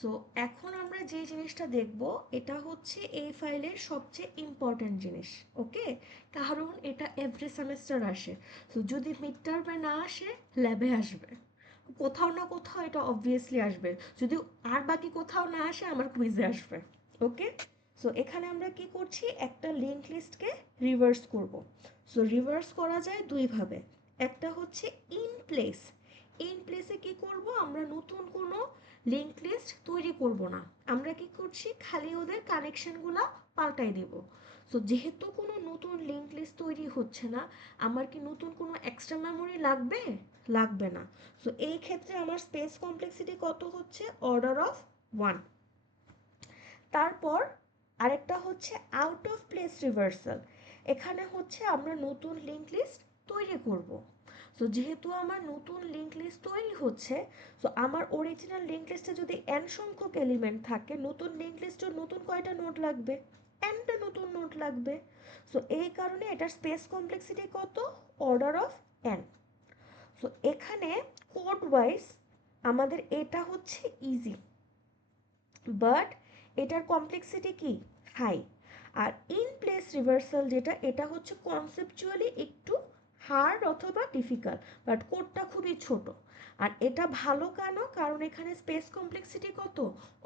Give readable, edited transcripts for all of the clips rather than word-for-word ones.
So এখন আমরা যে জিনিসটা দেখব এটা হচ্ছে এই ফাইলের সবচেয়ে ইম্পর্ট্যান্ট জিনিস। ওকে, কারণ এটা এভরি সেমেস্টার আসে। সো যদি মিড টার্মে না আসে, ল্যাবে আসবে, কোথাও না কোথাও এটা অবভিয়াসলি আসবে। যদি আর বাকি কোথাও না আসে, আমার কুইজে আসবে। ওকে, সো এখানে আমরা কি করছি, একটা লিঙ্ক লিস্টকে রিভার্স করব। সো রিভার্স করা যায় দুইভাবে। একটা হচ্ছে ইন প্লেস। ইন প্লেসে কি করব, আমরা নতুন কোনো লিঙ্ক লিস্ট তৈরি করব না। আমরা কি করছি, খালি ওদের কানেকশনগুলো পাল্টাই দিব। সো যেহেতু কোনো নতুন লিঙ্ক লিস্ট তৈরি হচ্ছে না, আমার কি নতুন কোনো এক্সট্রা মেমোরি লাগবে? লাগবে না। সো এই ক্ষেত্রে আমার স্পেস কমপ্লেক্সিটি কত হচ্ছে, অর্ডার অফ 1। তারপর আরেকটা হচ্ছে আউট অফ প্লেস রিভার্সাল। এখানে হচ্ছে আমরা নতুন লিঙ্ক লিস্ট তৈরি করব। সো যেহেতু আমার নতুন লিঙ্ক লিস্ট তৈরি হচ্ছে, সো আমার অরিজিনাল লিঙ্ক লিস্টে যদি এন সংখ্যক এলিমেন্ট থাকে, নতুন লিঙ্ক লিস্টের নতুন কয়টা নোড লাগবে, এনটা নতুন নোড লাগবে। সো এই কারণে এটার স্পেস কমপ্লেক্সিটি কত, অর্ডার অফ এন। সো এখানে কোড ওয়াইজ আমাদের এটা হচ্ছে ইজি, বাট এটার কমপ্লেক্সিটি কি, হাই। আর ইন প্লেস রিভার্সাল যেটা, এটা হচ্ছে কনসেপচুয়ালি একটু হার্ড অথবা ডিফিকাল্ট, বাট কোডটা খুবই ছোট। আর এটা ভালো কেন, কারণ এখানে স্পেস কমপ্লেক্সিটি কত,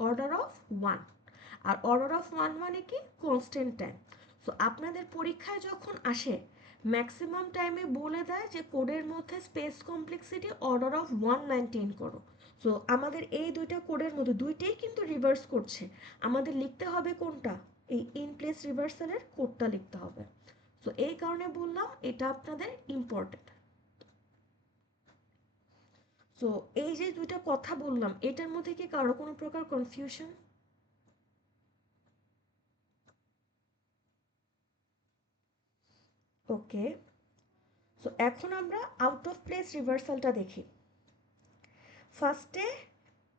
অর্ডার অফ 1। আর অর্ডার অফ 1 মানে কি, কনস্ট্যান্ট টাইম। সো আপনাদের পরীক্ষায় যখন আসে, ম্যাক্সিমাম টাইমে বলে দেয় যে কোডের মধ্যে space complexity order of 1 maintain করো। সো আমাদের এই দুইটা কোডের মধ্যে দুইটাই কিন্তু রিভার্স করছে। আমাদের লিখতে হবে কোনটা, এই ইন প্লেস রিভার্সালের কোডটা লিখতে হবে। সো এই কারণে বললাম এটা আপনাদের ইম্পর্টেন্ট। সো এই যে দুইটা কথা বললাম, এটার মধ্যে কি কারো কোনো প্রকার কনফিউশন? ওকে, সো এখন আমরা আউট অফ প্লেস রিভার্সালটা দেখি। ফার্স্টে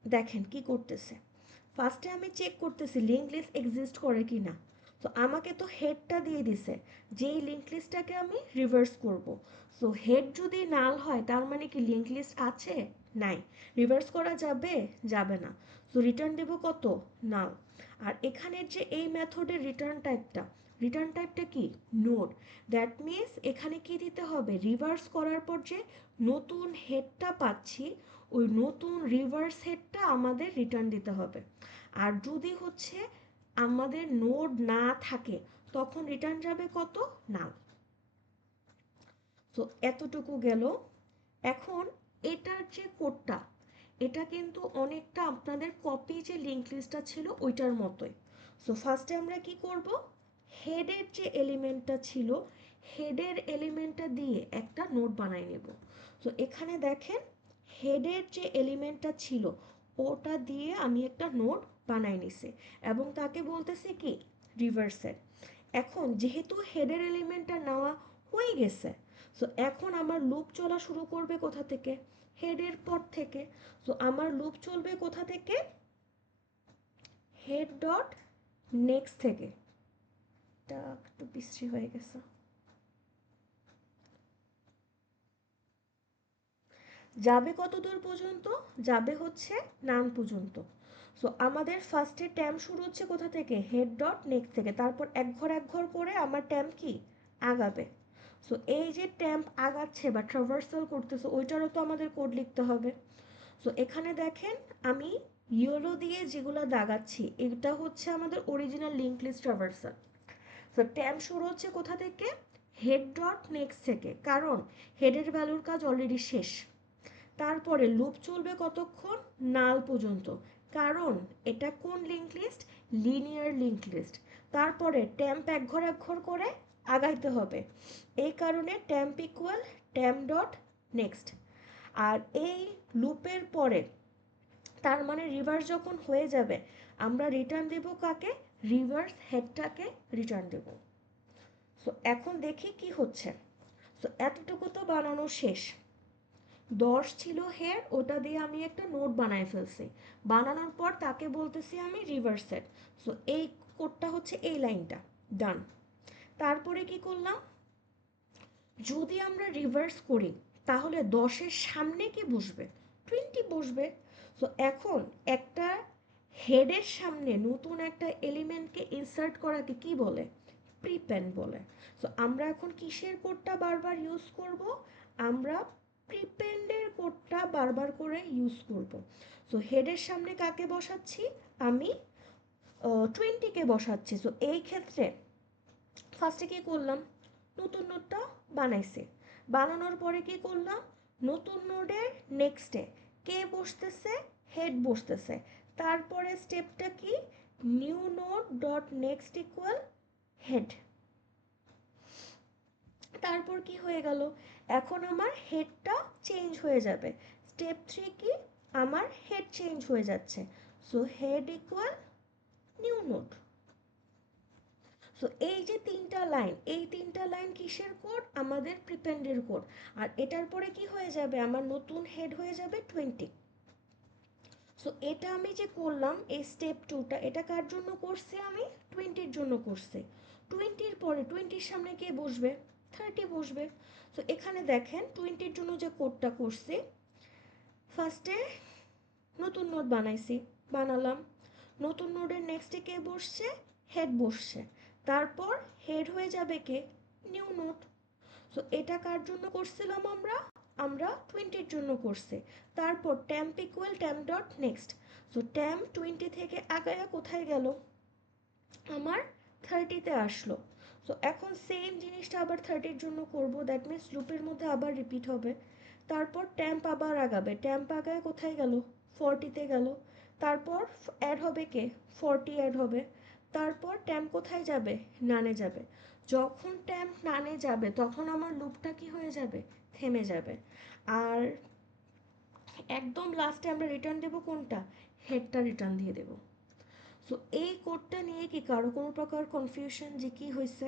দেখেন কি করতেছে, ফার্স্টে আমি চেক করতেছি লিঙ্ক লিস্ট এক্সিস্ট করে কি না। তো আমাকে তো হেডটা দিয়ে দিছে, যেই লিঙ্ক লিস্টটাকে আমি রিভার্স করব। সো হেড যদি নাল হয়, তার মানে কি লিঙ্ক লিস্ট আছে, নাই, রিভার্স করা যাবে, যাবে না। সো রিটার্ন দেব কত, নাল। আর এখানের যে এই মেথডের রিটার্ন টাইপটা কি, নোড। দ্যাট মিনস এখানে কি দিতে হবে, রিভার্স করার পর যে নতুন হেডটা পাচ্ছি, ওই নতুন রিভার্স হেডটা আমাদের রিটার্ন দিতে হবে। আর যদি হচ্ছে আমাদের নোড না থাকে, তখন রিটার্ন যাবে কত, না। তো এতটুকু গেল। এখন এটার যে কোডটা, এটা কিন্তু অনেকটা আপনাদের কপি যে লিঙ্ক লিস্টটা ছিল ওইটার মতোই। সো ফার্স্টে আমরা কি করব, হেডের যে এলিমেন্টটা ছিল, হেডের এলিমেন্টটা দিয়ে একটা নোট বানাই নেব। সো এখানে দেখেন, হেডের যে এলিমেন্টটা ছিল, ওটা দিয়ে আমি একটা নোট বানাই নিছি, এবং তাকে বলতেছি কি, রিভার্সের। এখন যেহেতু হেডের এলিমেন্টটা নেওয়া হয়ে গেছে, সো এখন আমার লুপ চলা শুরু করবে কোথা থেকে, হেডের পর থেকে। সো আমার লুপ চলবে কোথা থেকে, হেড ডট নেক্সট থেকে। এটা একটু বিশ্রী হয়ে গেছে, যাবে কত দূর পর্যন্ত, যাবে হচ্ছে নাম পর্যন্ত। সো আমাদের ফার্স্টে ট্যাম শুরু হচ্ছে কোথা থেকে, হেড ডট নেক্সট থেকে, তারপর এক ঘর করে আমার ট্যাম কি, আগাবে। সো এই যে ট্যাম্প আগাচ্ছে বা ট্রাভার্সাল করতেছে, ওইটারও তো আমাদের কোড লিখতে হবে। সো এখানে দেখেন, আমি ইয়েলো দিয়ে যেগুলো দাগাচ্ছি, এটা হচ্ছে আমাদের original link list traversal. So temp শুরু হচ্ছে কোথা থেকে, হেড ডট নেক্সট থেকে, কারণ হেডের ভ্যালুর কাজ অলরেডি শেষ। তারপরে লুপ চলবে কতক্ষণ, নাল পর্যন্ত, কারণ এটা কোন link list, linear link list. তারপরে ট্যাম্প এক ঘর করে আগাইতে হবে, এই কারণে temp equal temp dot next. আর এই লুপের পরে, তার মানে রিভার্স যখন হয়ে যাবে, আমরা রিটার্ন দেব কাকে, রিভার্স হেডটাকে রিটার্ন দেব। সো এখন দেখি কি হচ্ছে। সো এতটুকু তো বানানো শেষ। 10 ছিল হেড, ওটা দিয়ে আমি একটা নোট বানায় ফেলছি। বানানোর পর তাকে বলতেছি আমি রিভার্স সেট। সো এই কোডটা হচ্ছে এই লাইনটা, ডান। তারপরে কি করলাম, যদি আমরা রিভার্স করি, তাহলে 10-এর সামনে কি বসবে, 20 বসবে। সো এখন একটা হেডের সামনে নতুন একটা এলিমেন্টকে ইনসার্ট করাকে কি বলে? প্রিপেন্ড বলে। সো আমরা এখন কিসের কোডটা বারবার ইউজ করব? আমরা প্রিপেন্ডের কোডটা বারবার করে ইউজ করব। সো হেডের সামনে কাকে বসাচ্ছি? আমি 20কে বসাচ্ছি। সো এই ক্ষেত্রে ফার্স্টে কি করলাম? নতুন নোডটা বানাইছি। বানানোর পরে কি করলাম? নতুন নোডের নেক্সটে কে বসতেছে? হেড বসতেছে। তারপরে স্টেপটা কি? New node dot next equal head. তারপর কি হয়ে গেল? এখন আমার হেডটা চেঞ্জ হয়ে যাবে। স্টেপ 3 কি? আমার হেড চেঞ্জ হয়ে যাচ্ছে। So head equal new node. So এই যে তিনটা লাইন, এই তিনটা লাইন কিসের কোড? আমাদের প্রিপেন্ডের কোড। আর এটার পরে কি হয়ে যাবে? আমার নতুন হেড হয়ে যাবে 20। সো এটা আমি যে করলাম এই স্টেপ 2টা, এটা কার জন্য করছি? আমি 20-র জন্য করছি। 20-র পরে 20-র সামনে কে বসবে? 30 বসবে। সো এখানে দেখেন 20-র জন্য যে কোডটা করছি, ফার্স্টে নতুন নোড বানাইছি, বানালাম। নতুন নোডের নেক্সটে কে বসছে? হেড বসছে। তারপর হেড হয়ে যাবে কে? New node. সো এটা কার জন্য করছিলাম আমরা? আমরা 20-র জন্য করছি। তারপর temp equal temp dot next. So temp 20 থেকে আগায়া কোথায় গেল? আমার 30-তে আসলো। সো এখন সেম জিনিসটা আবার 30-র জন্য করব, দ্যাট মিন্স লুপের মধ্যে আবার রিপিট হবে। তারপর ট্যাম্প আবার আগাবে, ট্যাম্প আগায় কোথায় গেল? 40-তে গেল। তারপর অ্যাড হবে কে? 40 অ্যাড হবে। তারপর ট্যাম্প কোথায় যাবে? নানে যাবে। যখন ট্যাম্প নানে যাবে তখন আমার লুপটা কি হয়ে যাবে? থেমে যাবে। আর একদম লাস্টে আমরা রিটার্ন দেব কোনটা? হেডটা রিটার্ন দিয়ে দেব। সো এই কোডটা নিয়ে কি কারো কোনো প্রকার কনফিউশন যে কি হয়েছে?